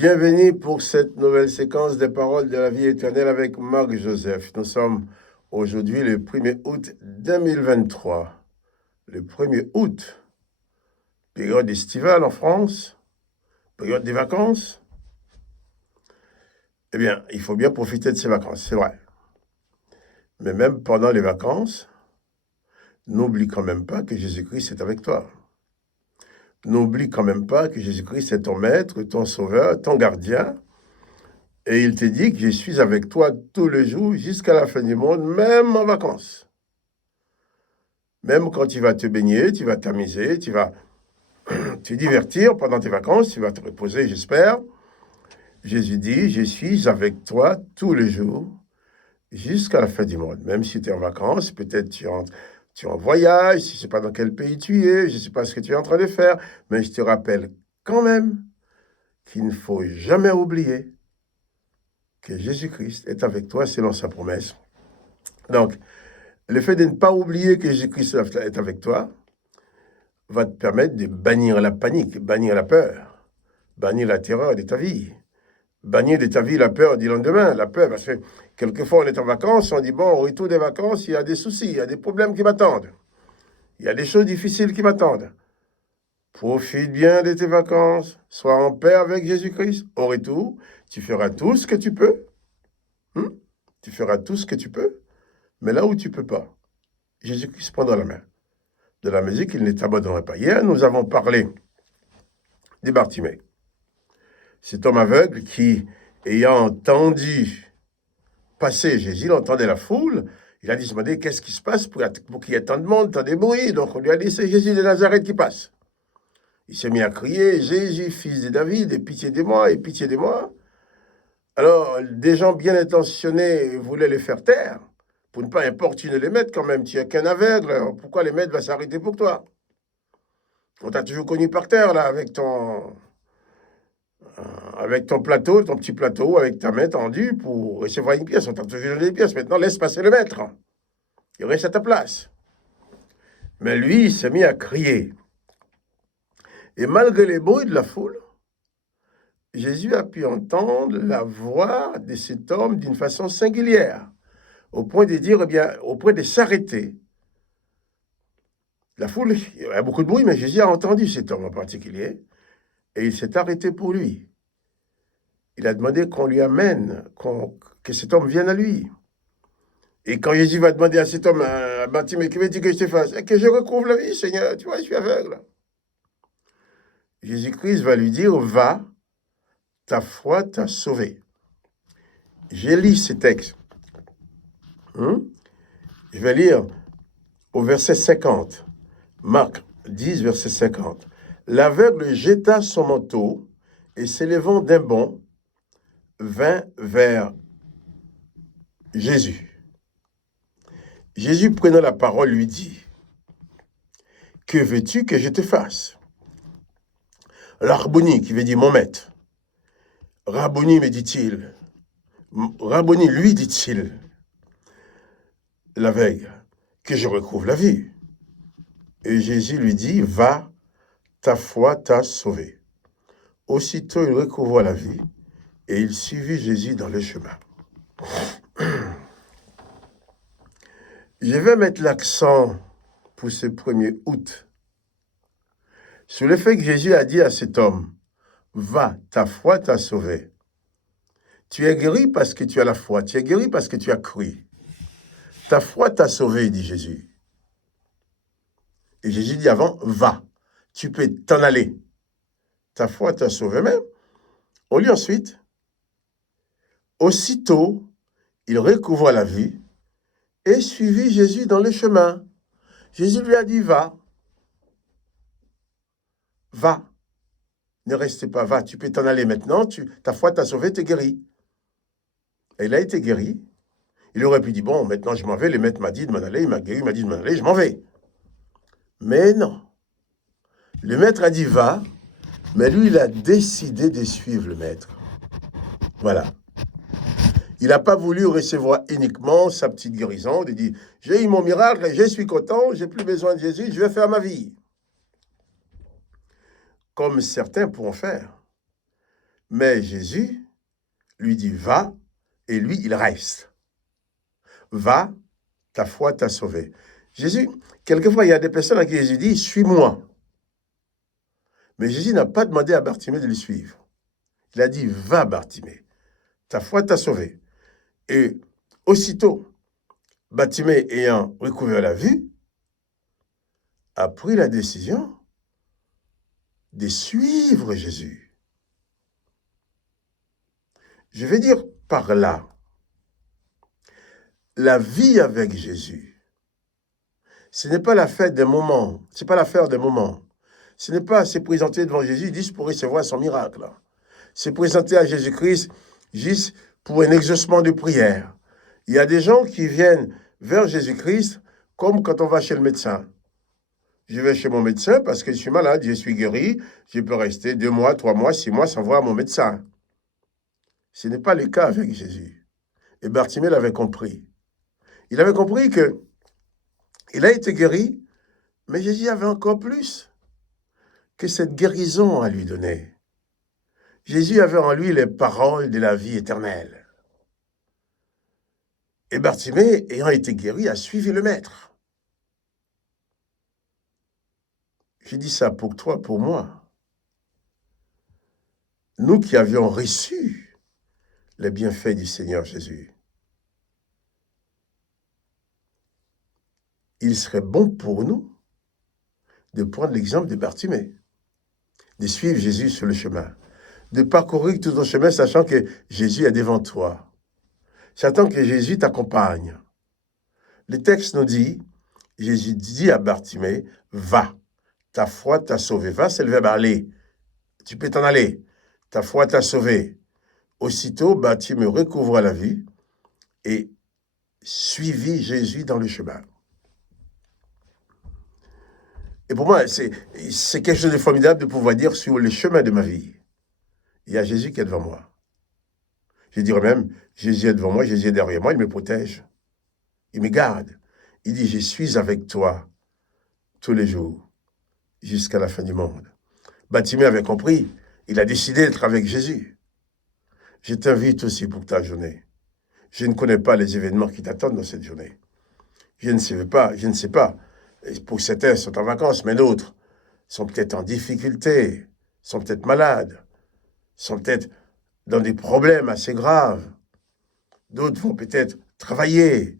Bienvenue pour cette nouvelle séquence des paroles de la vie éternelle avec Marc Joseph. Nous sommes aujourd'hui le 1er août 2023. Le 1er août, période estivale en France, période des vacances. Eh bien, il faut bien profiter de ces vacances, c'est vrai. Mais même pendant les vacances, n'oublie quand même pas que Jésus-Christ est avec toi. N'oublie quand même pas que Jésus-Christ est ton maître, ton sauveur, ton gardien. Et il te dit que je suis avec toi tous les jours jusqu'à la fin du monde, même en vacances. Même quand tu vas te baigner, tu vas t'amuser, tu vas te divertir pendant tes vacances, tu vas te reposer, j'espère. Jésus dit, je suis avec toi tous les jours jusqu'à la fin du monde. Même si tu es en vacances, peut-être tu es en voyage, je ne sais pas dans quel pays tu es, je ne sais pas ce que tu es en train de faire, mais je te rappelle quand même qu'il ne faut jamais oublier que Jésus-Christ est avec toi selon sa promesse. Donc, le fait de ne pas oublier que Jésus-Christ est avec toi va te permettre de bannir la panique, bannir la peur, bannir la terreur de ta vie, bannir de ta vie la peur du lendemain, la peur, parce que quelquefois on est en vacances, on dit, bon, au retour des vacances, il y a des soucis, il y a des problèmes qui m'attendent, il y a des choses difficiles qui m'attendent. Profite bien de tes vacances, sois en paix avec Jésus-Christ. Au retour, tu feras tout ce que tu peux, tu feras tout ce que tu peux, mais là où tu ne peux pas, Jésus-Christ prendra la main. De la musique, il ne t'abandonnera pas. Hier, nous avons parlé de Bartimée. Cet homme aveugle qui, ayant entendu passer Jésus, il entendait la foule, il a dit se demander qu'est-ce qui se passe pour qu'il y ait tant de monde, tant de bruit. Donc on lui a dit, c'est Jésus de Nazareth qui passe. Il s'est mis à crier, Jésus, fils de David, aie pitié de moi, aie pitié de moi. Alors, des gens bien intentionnés voulaient les faire taire, pour ne pas importuner les maîtres quand même. Tu n'es qu'un aveugle, alors pourquoi les maîtres vont s'arrêter pour toi? On t'a toujours connu par terre, là, avec ton plateau, ton petit plateau, avec ta main tendue pour recevoir une pièce. On t'a toujours donné des pièces. Maintenant, laisse passer le maître. Il reste à ta place. Mais lui, il s'est mis à crier. Et malgré les bruits de la foule, Jésus a pu entendre la voix de cet homme d'une façon singulière, au point de dire, eh bien, au point de s'arrêter. La foule, il y a beaucoup de bruit, mais Jésus a entendu cet homme en particulier, et il s'est arrêté pour lui. Il a demandé qu'on lui amène, que cet homme vienne à lui. Et quand Jésus va demander à cet homme, mais que veux-tu que je te fasse? Que je recouvre la vie, Seigneur, tu vois, je suis aveugle. Jésus-Christ va lui dire, va, ta foi t'a sauvé. J'ai lu ce texte. Je vais lire au verset 50. Marc 10, verset 50. L'aveugle jeta son manteau et s'élevant d'un bond, vint vers Jésus. Jésus, prenant la parole, lui dit, « Que veux-tu que je te fasse ?» Rabboni, qui veut dire mon maître. Rabboni, me dit-il. Rabboni, lui, dit-il, l'aveugle, que je recouvre la vue. Et Jésus lui dit, va, ta foi t'a sauvé. Aussitôt, il recouvra la vue et il suivit Jésus dans le chemin. Je vais mettre l'accent pour ce 1er août sur le fait que Jésus a dit à cet homme, va, ta foi t'a sauvé. Tu es guéri parce que tu as la foi, tu es guéri parce que tu as cru. Ta foi t'a sauvé, dit Jésus. Et Jésus dit avant, va, tu peux t'en aller. Ta foi t'a sauvé. Mais on lit ensuite, aussitôt, il recouvra la vue et suivit Jésus dans le chemin. Jésus lui a dit, va, va, ne restez pas, va, tu peux t'en aller maintenant, ta foi t'a sauvé, t'es guéri. Et il a été guéri. Il aurait pu dire, bon, maintenant je m'en vais, le maître m'a dit de m'en aller, il m'a guéri, il m'a dit de m'en aller, je m'en vais. Mais non. Le maître a dit, va, mais lui, il a décidé de suivre le maître. Voilà. Il n'a pas voulu recevoir uniquement sa petite guérison, de dire, j'ai eu mon miracle, je suis content, j'ai plus besoin de Jésus, je vais faire ma vie. Comme certains pourront faire. Mais Jésus lui dit, va, et lui, il reste. Va, ta foi t'a sauvé. Jésus, quelquefois, il y a des personnes à qui Jésus dit, suis-moi. Mais Jésus n'a pas demandé à Bartimée de le suivre. Il a dit, va, Bartimée, ta foi t'a sauvé. Et aussitôt, Bartimée ayant recouvert la vue, a pris la décision de suivre Jésus. Je vais dire par là, la vie avec Jésus, ce n'est pas l'affaire des moments, ce n'est pas l'affaire des moments. Ce n'est pas se présenter devant Jésus juste pour recevoir son miracle. Se présenter à Jésus-Christ juste pour un exaucement de prière. Il y a des gens qui viennent vers Jésus-Christ comme quand on va chez le médecin. Je vais chez mon médecin parce que je suis malade, je suis guéri, je peux rester 2 mois, 3 mois, 6 mois sans voir mon médecin. Ce n'est pas le cas avec Jésus. Et Bartimée l'avait compris. Il avait compris que il a été guéri, mais Jésus avait encore plus que cette guérison à lui donner. Jésus avait en lui les paroles de la vie éternelle. Et Bartimée, ayant été guéri, a suivi le Maître. Je dis ça pour toi, pour moi. Nous qui avions reçu les bienfaits du Seigneur Jésus, il serait bon pour nous de prendre l'exemple de Bartimée, de suivre Jésus sur le chemin, de parcourir tout ton chemin sachant que Jésus est devant toi, sachant que Jésus t'accompagne. Le texte nous dit, Jésus dit à Bartimée, va, ta foi t'a sauvé. Va, c'est le verbe aller. Tu peux t'en aller. Ta foi t'a sauvé. Aussitôt, Bartimée recouvra la vue et suivit Jésus dans le chemin. Et pour moi, c'est quelque chose de formidable de pouvoir dire sur le chemin de ma vie, il y a Jésus qui est devant moi. Je dirais même, Jésus est devant moi, Jésus est derrière moi, il me protège. Il me garde. Il dit, je suis avec toi tous les jours, jusqu'à la fin du monde. Bartimée avait compris, il a décidé d'être avec Jésus. Je t'invite aussi pour ta journée. Je ne connais pas les événements qui t'attendent dans cette journée. Je ne sais pas. Pour certains, sont en vacances, mais d'autres sont peut-être en difficulté, sont peut-être malades, sont peut-être dans des problèmes assez graves. D'autres vont peut-être travailler.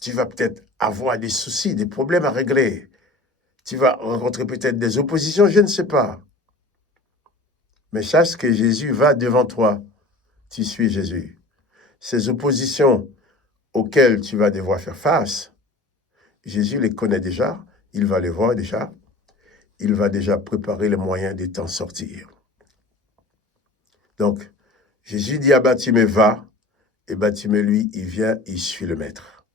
Tu vas peut-être avoir des soucis, des problèmes à régler. Tu vas rencontrer peut-être des oppositions, je ne sais pas. Mais sache que Jésus va devant toi. Tu suis Jésus. Ces oppositions auxquelles tu vas devoir faire face, Jésus les connaît déjà, il va les voir déjà, il va déjà préparer les moyens de t'en sortir. Donc, Jésus dit à Bartimée, va, et Bartimée, lui, il vient, il suit le Maître.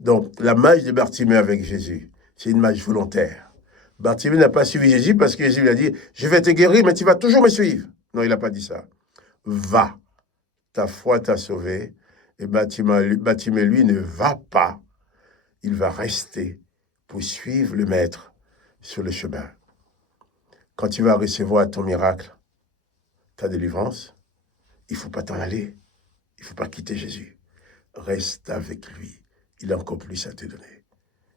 Donc, la marche de Bartimée avec Jésus, c'est une marche volontaire. Bartimée n'a pas suivi Jésus parce que Jésus lui a dit, je vais te guérir, mais tu vas toujours me suivre. Non, il n'a pas dit ça. Va, ta foi t'a sauvé, et Bartimée, lui, ne va pas. Il va rester pour suivre le Maître sur le chemin. Quand tu vas recevoir ton miracle, ta délivrance, il ne faut pas t'en aller. Il ne faut pas quitter Jésus. Reste avec lui. Il a encore plus à te donner.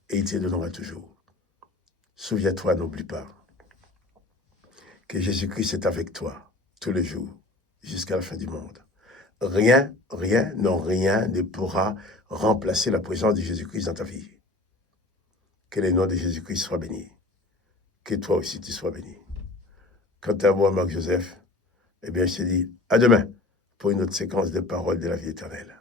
Et il te donnera toujours. Souviens-toi, n'oublie pas que Jésus-Christ est avec toi tous les jours, jusqu'à la fin du monde. Rien ne pourra remplacer la présence de Jésus-Christ dans ta vie. Que le nom de Jésus-Christ soit béni. Que toi aussi tu sois béni. Quant à moi, Marc Joseph, eh bien, je te dis à demain pour une autre séquence de paroles de la vie éternelle.